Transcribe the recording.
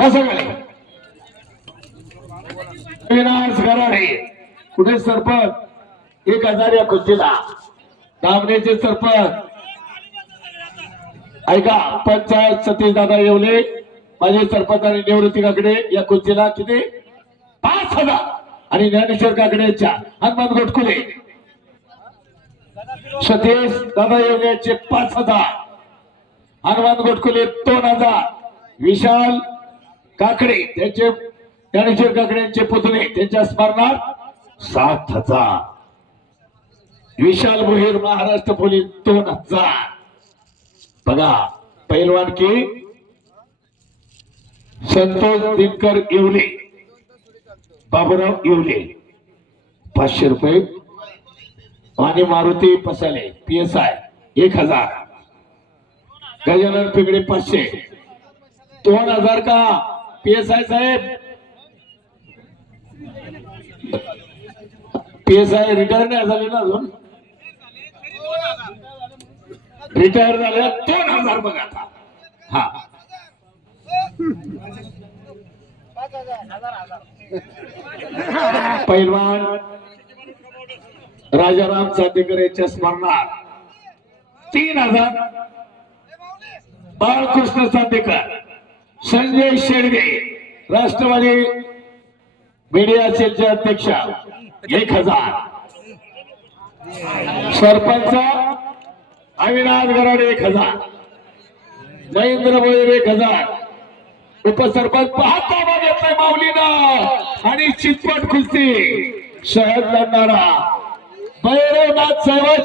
असं काय विनाश करारे कुठे सरपंच 1000 या कुस्तीला दामनेचे सरपंच ऐका पंचायत सतीश दादा येवले माझे सरपंच आणि निवृत्ती काकडे या कुस्तीला किती 5000 आणि ज्ञानेश्वर काकडेच्या हनुमान गोटकुले सतीश दादा येवलेचे 5000 हनुमान गोटकुले 2000 विशाल काकडे त्यांचे ज्ञानेश्वर काकडेंचे पुतणे त्यांच्या स्मरणार्थ 7000 विशाल भोईर महाराष्ट्र पोलीस 2000 बघा पैलवान की संतोष दिनकर येवले बाबूराव येवले 500 रुपये आणि मारुती पसाले PSI 1000 गजानन पिगडे 500 2000 का PSI साहेब PSI रिटायर नाही झाले ना अजून रिटायर झाले 2000 बघा आता हा पैलवान राजाराम चांदेकर यांच्या स्मरणार्थ 3000 बाळकृष्ण चांदेकर संजय शेडगे राष्ट्रवादी मीडिया सेलचे अध्यक्ष 1000 सरपंच अविनाश गराडे 1000 महेंद्र भोईर 1000 उपसरपंच पाहता बघितलंय माऊलीनं आणि चितपट कुस्ती शहर लढणारा भैरवनाथ साहेब